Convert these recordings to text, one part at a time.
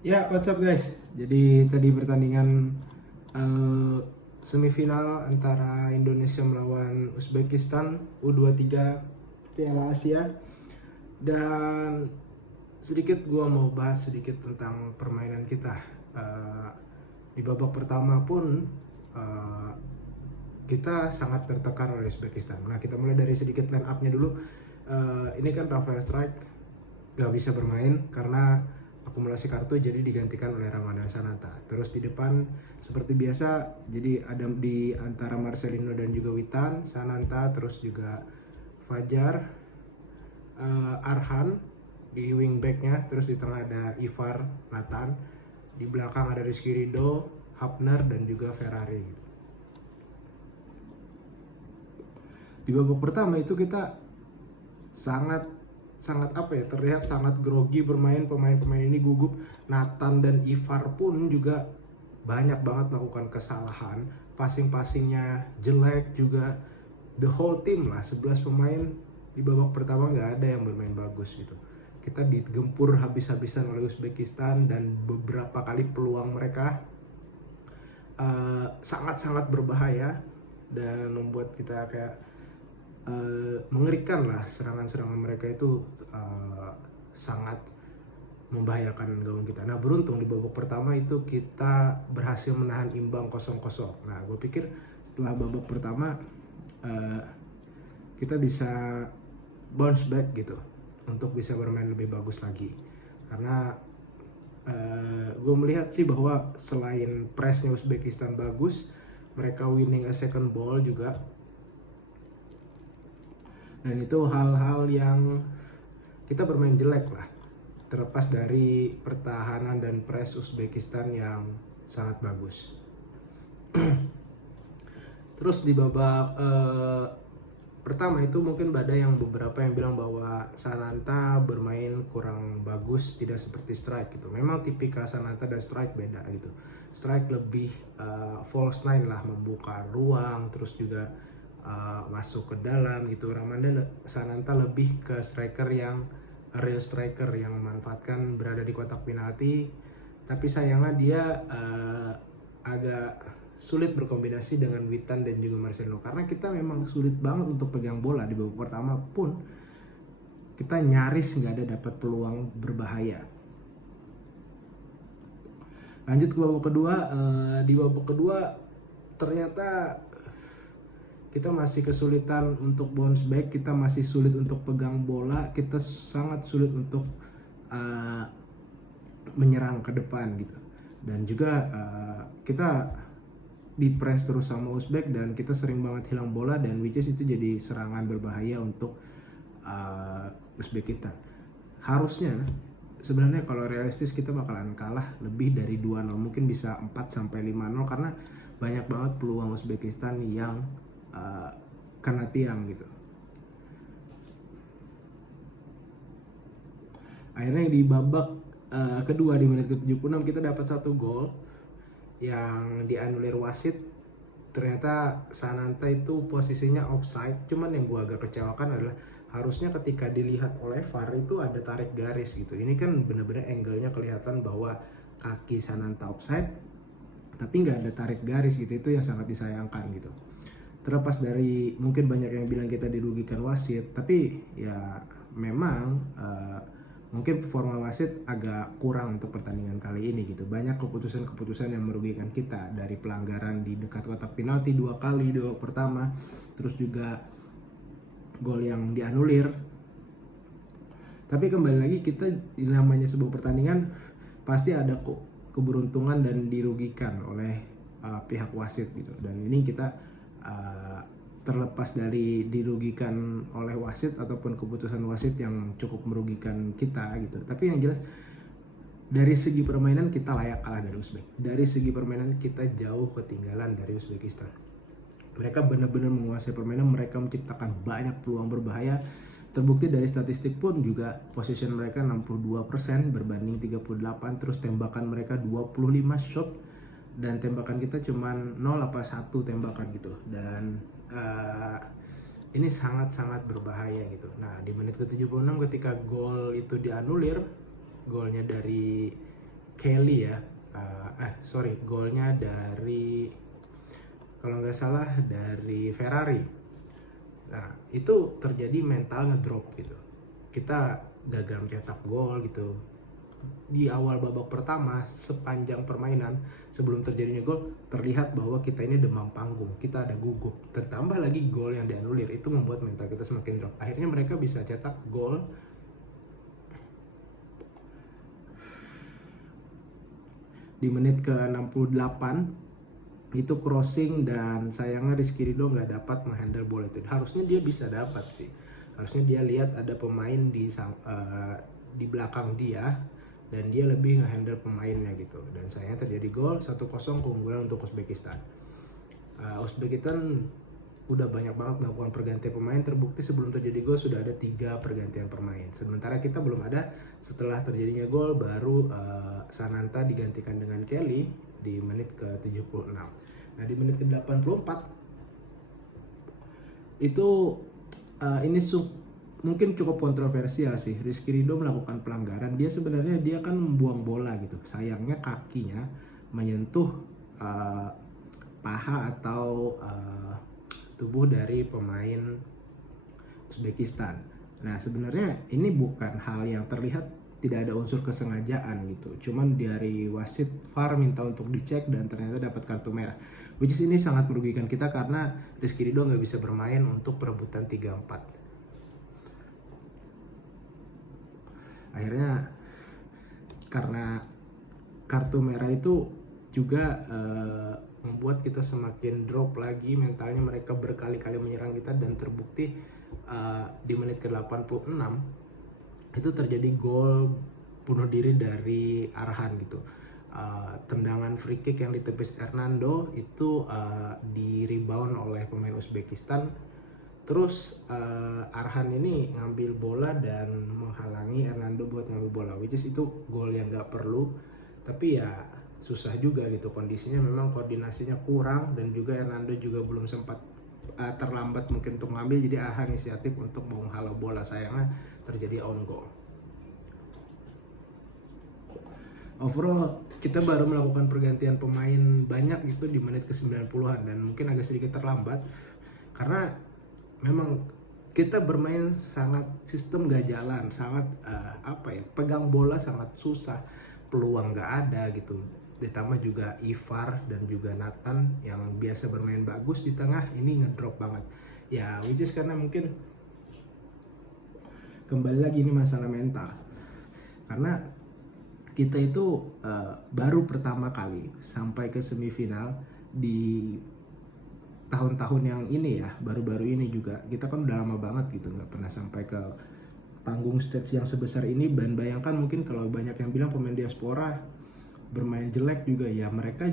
Ya, what's up guys? Jadi tadi pertandingan eh, semifinal antara Indonesia melawan Uzbekistan U23 Piala Asia. Dan sedikit gua mau bahas sedikit tentang permainan kita. Eh, di babak pertama pun eh, kita sangat tertekan oleh Uzbekistan. Nah, kita mulai dari sedikit line up-nya dulu. Ini kan Rafael Strike gak bisa bermain karena akumulasi kartu, jadi digantikan oleh Ramadan Sananta. Terus di depan seperti biasa, jadi ada di antara Marcelino dan juga Witan, Sananta, terus juga Fajar, Arhan di wingbacknya, terus di tengah ada Ivar, Nathan, di belakang ada Rizky Ridho, Hapner, dan juga Ferrari. Di babak pertama itu kita sangat sangat apa ya, terlihat sangat grogi bermain. Pemain-pemain ini gugup. Nathan dan Ivar pun juga banyak banget melakukan kesalahan, passingnya jelek juga. The whole team lah, 11 pemain di babak pertama nggak ada yang bermain bagus gitu. Kita digempur habis-habisan oleh Uzbekistan, dan beberapa kali peluang mereka sangat-sangat berbahaya dan membuat kita kayak mengerikan lah. Serangan-serangan mereka itu sangat membahayakan gawang kita. Nah, beruntung di babak pertama itu kita berhasil menahan imbang 0-0. Nah, gue pikir setelah babak pertama kita bisa bounce back gitu untuk bisa bermain lebih bagus lagi. Karena gue melihat sih bahwa selain pressnya Uzbekistan bagus, mereka winning a second ball juga. Dan itu hal-hal yang kita bermain jelek lah, terlepas dari pertahanan dan press Uzbekistan yang sangat bagus. Terus di babak pertama itu mungkin ada yang beberapa yang bilang bahwa Sananta bermain kurang bagus, tidak seperti Strike gitu. Memang tipikal Sananta dan Strike beda gitu. Strike lebih false nine lah, membuka ruang, terus juga masuk ke dalam gitu. Sananta lebih ke striker yang real striker yang memanfaatkan berada di kotak penalti. Tapi sayangnya dia agak sulit berkombinasi dengan Witan dan juga Marcelo, karena kita memang sulit banget untuk pegang bola. Di babak pertama pun kita nyaris nggak ada dapat peluang berbahaya. Lanjut ke babak kedua. Di babak kedua ternyata kita masih kesulitan untuk bounce back, kita masih sulit untuk pegang bola, kita sangat sulit untuk menyerang ke depan gitu. Dan juga kita di press terus sama Uzbek, dan kita sering banget hilang bola, dan which is itu jadi serangan berbahaya untuk Uzbekistan. Harusnya sebenarnya kalau realistis kita bakalan kalah lebih dari 2-0, mungkin bisa 4-5-0, karena banyak banget peluang Uzbekistan yang kena tiang gitu. Akhirnya di babak kedua di menit ke-76 kita dapat satu gol yang dianulir wasit. Ternyata Sananta itu posisinya offside. Cuman yang gua agak kecewakan adalah harusnya ketika dilihat oleh VAR itu ada tarik garis gitu. Ini kan bener-bener angle-nya kelihatan bahwa kaki Sananta offside, tapi nggak ada tarik garis gitu. Itu yang sangat disayangkan gitu. Terlepas dari mungkin banyak yang bilang kita dirugikan wasit, tapi ya memang mungkin performa wasit agak kurang untuk pertandingan kali ini gitu. Banyak keputusan-keputusan yang merugikan kita, dari pelanggaran di dekat kotak penalti 2 kali di babak pertama, terus juga gol yang dianulir. Tapi kembali lagi, kita namanya sebuah pertandingan pasti ada kok keberuntungan dan dirugikan oleh pihak wasit gitu. Dan ini kita terlepas dari dirugikan oleh wasit ataupun keputusan wasit yang cukup merugikan kita gitu. Tapi yang jelas dari segi permainan kita layak kalah dari Uzbek. Dari segi permainan kita jauh ketinggalan dari Uzbekistan. Mereka benar-benar menguasai permainan, mereka menciptakan banyak peluang berbahaya. Terbukti dari statistik pun juga, possession mereka 62% berbanding 38, terus tembakan mereka 25 shot dan tembakan kita cuma 0,1 tembakan gitu. Dan ini sangat-sangat berbahaya gitu. Nah, di menit ke-76 ketika gol itu dianulir, golnya dari Kelly ya, golnya dari, kalau nggak salah dari Ferrari. Nah itu terjadi mental ngedrop gitu, kita gagal mencetak gol gitu di awal babak pertama. Sepanjang permainan sebelum terjadinya gol terlihat bahwa kita ini demam panggung, kita ada gugup, tertambah lagi gol yang dianulir, itu membuat mental kita semakin drop. Akhirnya mereka bisa cetak gol di menit ke 68, itu crossing, dan sayangnya Rizky Ridho nggak dapat menghandle bola itu. Harusnya dia bisa dapat sih, harusnya dia lihat ada pemain di belakang dia dan dia lebih ngehandle pemainnya gitu. Dan sayangnya terjadi gol 1-0 keunggulan untuk Uzbekistan. Uzbekistan udah banyak banget melakukan pergantian pemain, terbukti sebelum terjadi gol sudah ada 3 pergantian pemain, sementara kita belum ada. Setelah terjadinya gol baru Sananta digantikan dengan Kelly di menit ke 76. Nah di menit ke 84 itu ini mungkin cukup kontroversial sih. Rizky Ridho melakukan pelanggaran, dia kan membuang bola gitu, sayangnya kakinya menyentuh paha atau tubuh dari pemain Uzbekistan. Nah sebenarnya ini bukan hal yang terlihat, tidak ada unsur kesengajaan gitu, cuman dari wasit VAR minta untuk dicek dan ternyata dapat kartu merah, which is ini sangat merugikan kita karena Rizky Ridho nggak bisa bermain untuk perebutan 3-4. Akhirnya karena kartu merah itu juga membuat kita semakin drop lagi mentalnya. Mereka berkali-kali menyerang kita dan terbukti di menit ke 86 itu terjadi gol bunuh diri dari Arhan gitu. Tendangan free kick yang ditepis Hernando itu di rebound oleh pemain Uzbekistan. Terus Arhan ini ngambil bola dan menghalangi Hernando buat ngambil bola, which is itu gol yang nggak perlu, tapi ya susah juga gitu, kondisinya memang koordinasinya kurang dan juga Hernando juga belum sempat terlambat mungkin untuk ngambil, jadi Arhan inisiatif untuk menghalau bola, sayangnya terjadi on goal. Overall kita baru melakukan pergantian pemain banyak itu di menit ke 90-an dan mungkin agak sedikit terlambat karena memang kita bermain sangat sistem gak jalan, sangat pegang bola sangat susah, peluang gak ada gitu. Ditambah juga Ivar dan juga Nathan yang biasa bermain bagus di tengah ini ngedrop banget ya, which is karena mungkin kembali lagi ini masalah mental, karena kita itu baru pertama kali sampai ke semifinal di tahun-tahun yang ini ya, baru-baru ini juga kita kan udah lama banget gitu nggak pernah sampai ke panggung stage yang sebesar ini. Dan bayangkan mungkin kalau banyak yang bilang pemain diaspora bermain jelek juga ya, mereka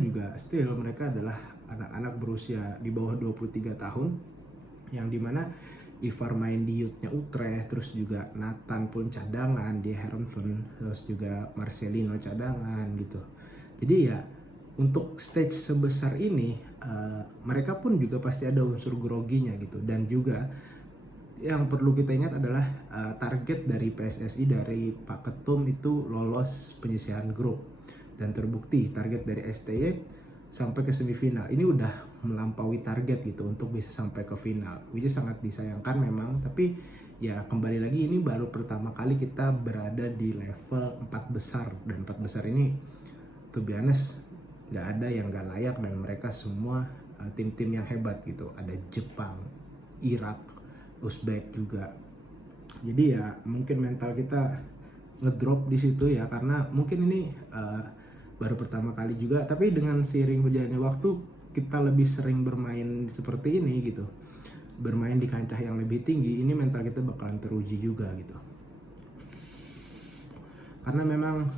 adalah anak-anak berusia di bawah 23 tahun yang dimana Ivar main di youth-nya Utrecht, terus juga Nathan pun cadangan di Heerenveen, terus juga Marcelino cadangan gitu. Jadi ya untuk stage sebesar ini mereka pun juga pasti ada unsur groginya gitu. Dan juga yang perlu kita ingat adalah target dari PSSI, dari Pak Ketum itu lolos penyisihan grup, dan terbukti target dari STY sampai ke semifinal ini udah melampaui target gitu untuk bisa sampai ke final, which is sangat disayangkan memang. Tapi ya kembali lagi ini baru pertama kali kita berada di level 4 besar, dan 4 besar ini to be honest gak ada yang gak layak, dan mereka semua tim-tim yang hebat gitu. Ada Jepang, Irak, Uzbek juga. Jadi ya mungkin mental kita ngedrop di situ ya, karena mungkin ini baru pertama kali juga. Tapi dengan seiring berjalannya waktu kita lebih sering bermain seperti ini gitu, bermain di kancah yang lebih tinggi, ini mental kita bakalan teruji juga gitu. Karena memang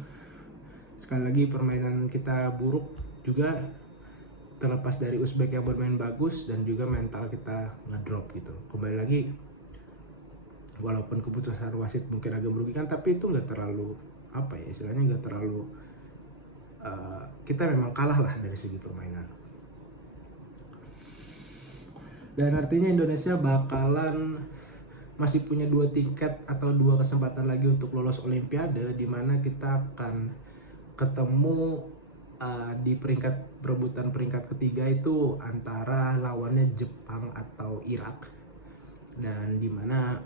sekali lagi permainan kita buruk juga, terlepas dari Uzbek yang bermain bagus dan juga mental kita ngedrop gitu. Kembali lagi, walaupun keputusan wasit mungkin agak merugikan, tapi itu nggak terlalu istilahnya nggak terlalu kita memang kalah lah dari segi permainan. Dan artinya Indonesia bakalan masih punya 2 tiket atau 2 kesempatan lagi untuk lolos Olimpiade, di mana kita akan ketemu di perebutan peringkat ketiga itu antara lawannya Jepang atau Irak, dan dimana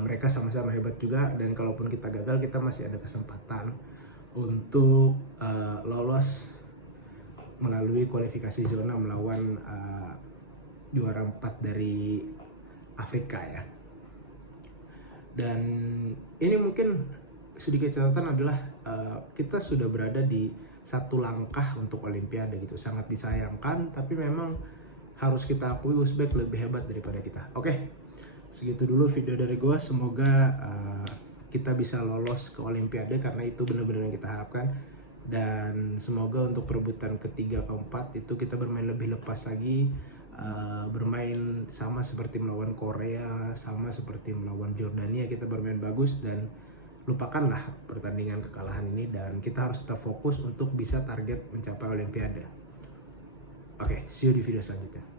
mereka sama-sama hebat juga, dan kalaupun kita gagal kita masih ada kesempatan untuk lolos melalui kualifikasi zona melawan juara 4 dari Afrika ya. Dan ini mungkin sedikit catatan adalah kita sudah berada di satu langkah untuk Olimpiade gitu. Sangat disayangkan, tapi memang harus kita akui Uzbek lebih hebat daripada kita. Oke, segitu dulu video dari gue. Semoga kita bisa lolos ke Olimpiade karena itu benar-benar yang kita harapkan. Dan semoga untuk perebutan ketiga keempat itu kita bermain lebih lepas lagi, bermain sama seperti melawan Korea, sama seperti melawan Jordania, kita bermain bagus dan lupakanlah pertandingan kekalahan ini, dan kita harus tetap fokus untuk bisa target mencapai Olimpiade. Oke, see you di video selanjutnya.